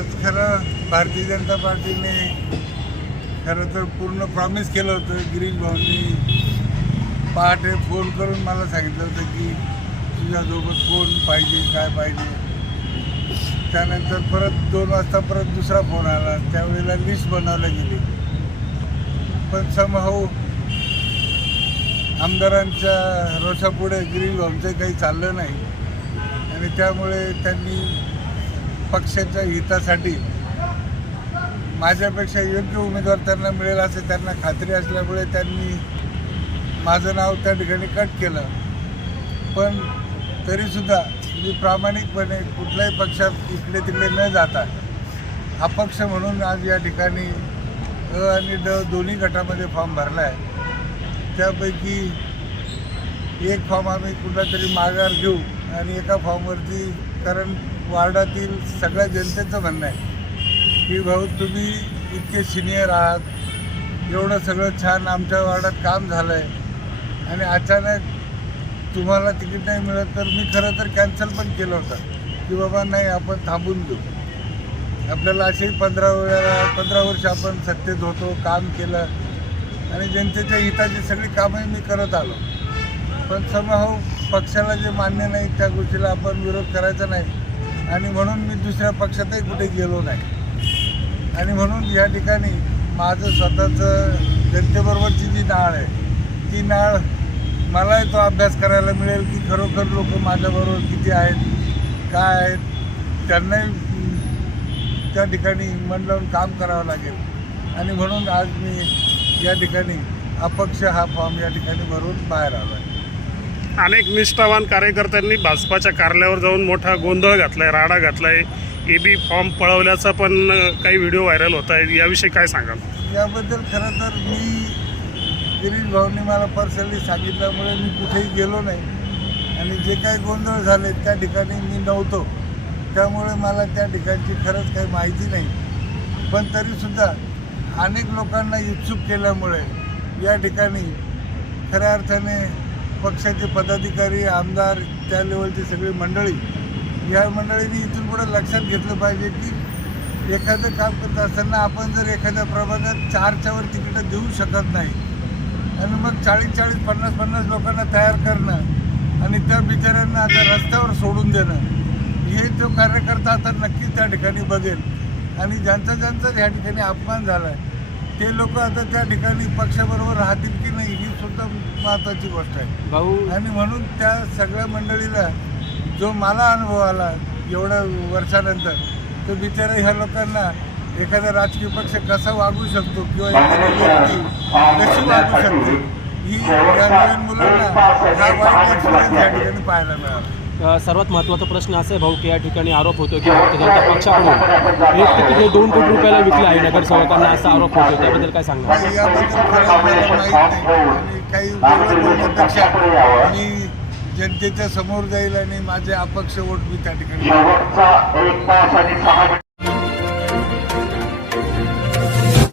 आज खरं भारतीय जनता पार्टीने खरं तर पूर्ण प्रॉमिस केलं होतं. गिरीश भाऊंनी पहाटे फोन करून मला सांगितलं होतं की तुझ्यासोबत फोन पाहिजे काय पाहिजे. त्यानंतर परत दोन वाजता परत दुसरा फोन आला. त्यावेळेला लिस्ट बनवल्या गेली. पण समभाऊ आमदारांच्या रोषापुढे गिरीश भाऊंचं काही चाललं नाही. आणि त्यामुळे त्यांनी पक्षाच्या हितासाठी माझ्यापेक्षा योग्य उमेदवार त्यांना मिळेल असे त्यांना खात्री असल्यामुळे त्यांनी माझं नाव त्या ठिकाणी कट केलं. पण तरीसुद्धा मी प्रामाणिकपणे कुठल्याही पक्षात इकडे तिकडे न जाता अपक्ष म्हणून आज या ठिकाणी अ आणि ड दोन्ही गटामध्ये फॉर्म भरला आहे. त्यापैकी एक फॉर्म आम्ही कुठला तरी माघार घेऊ आणि एका फॉर्मवरती कारण वार्डातील सगळ्या जनतेचं म्हणणं आहे की भाऊ तुम्ही इतके सिनियर आहात एवढं सगळं छान आमच्या वार्डात काम झालं आहे आणि अचानक तुम्हाला तिकीट नाही मिळत तर मी खरं तर कॅन्सल पण केलं होतं की बाबा नाही आपण थांबून देऊ आपल्याला असेही पंधरा वेळा पंधरा वर्ष आपण सत्तेत होतो काम केलं आणि जनतेच्या हिताची सगळी कामही मी करत आलो. पण समभाव पक्षाला जे मान्य नाही त्या गोष्टीला आपण विरोध करायचा नाही. आणि म्हणून मी दुसऱ्या पक्षातही कुठे गेलो नाही. आणि म्हणून या ठिकाणी माझं स्वतःचं जनतेबरोबरची जी नाळ आहे ती नाळ मलाही तो अभ्यास करायला मिळेल की खरोखर लोक माझ्याबरोबर किती आहेत काय आहेत त्यांनाही त्या ठिकाणी मन लावून काम करावं लागेल. आणि म्हणून आज मी या ठिकाणी अपक्ष हा फॉर्म या ठिकाणी भरून बाहेर आलो आहे अनेक निष्ठावान कार्यकर्त्यांनी भाजपाच्या कार्यालयावर जाऊन मोठा गोंधळ घातला आहे राडा घातला आहे ए बी फॉर्म पळवल्याचा पण काही व्हिडिओ व्हायरल होत आहे याविषयी काय सांगाल? याबद्दल खरं तर मी गिरीश भाऊंनी मला पर्सनली सांगितल्यामुळे मी कुठेही गेलो नाही. आणि जे काही गोंधळ झाले त्या ठिकाणी मी नव्हतो. त्यामुळे मला त्या ठिकाणची खरंच काही माहिती नाही. पण तरीसुद्धा अनेक लोकांना इच्छुक केल्यामुळे या ठिकाणी खऱ्या अर्थाने पक्षाचे पदाधिकारी आमदार त्या लेवलची सगळी मंडळी. या मंडळींनी इथून पुढे लक्षात घेतलं पाहिजे की एखादं काम करत असताना आपण जर एखाद्या प्रभागात चारच्या वर तिकीटं देऊ शकत नाही आणि मग चाळीस चाळीस पन्नास पन्नास लोकांना तयार करणं आणि त्या बिचाऱ्यांना आता रस्त्यावर सोडून देणं हे तो कार्यकर्ता आता नक्कीच त्या ठिकाणी बघेल. आणि ज्यांचा ज्यांचा या ठिकाणी अपमान झाला आहे ते लोक आता त्या ठिकाणी पक्षाबरोबर राहतील की नाही ही सुद्धा महत्त्वाची गोष्ट आहे. भाऊ. आणि म्हणून त्या सगळ्या मंडळीला जो मला अनुभव आला एवढ्या वर्षानंतर तो बिचारा ह्या लोकांना एखादा राजकीय पक्ष कसा वागू शकतो किंवा एखादी व्यक्ती कशी वागू शकते ही या नवीन मुलांना हा वाईट एक्सपिरियन्स या ठिकाणी पाहायला मिळाला. सर्वात महत्त्वाचा प्रश्न असा आहे भाऊ की या ठिकाणी आरोप होतो की भारतीय जनता पक्षाकडून एक तिकीट हे दोन कोटी रुपयाला विकले आहे नगरसेवकांना असा आरोप होतो त्याबद्दल काय काही मी जनतेच्या समोर जाईल आणि माझे अपक्ष वोट मी त्या ठिकाणी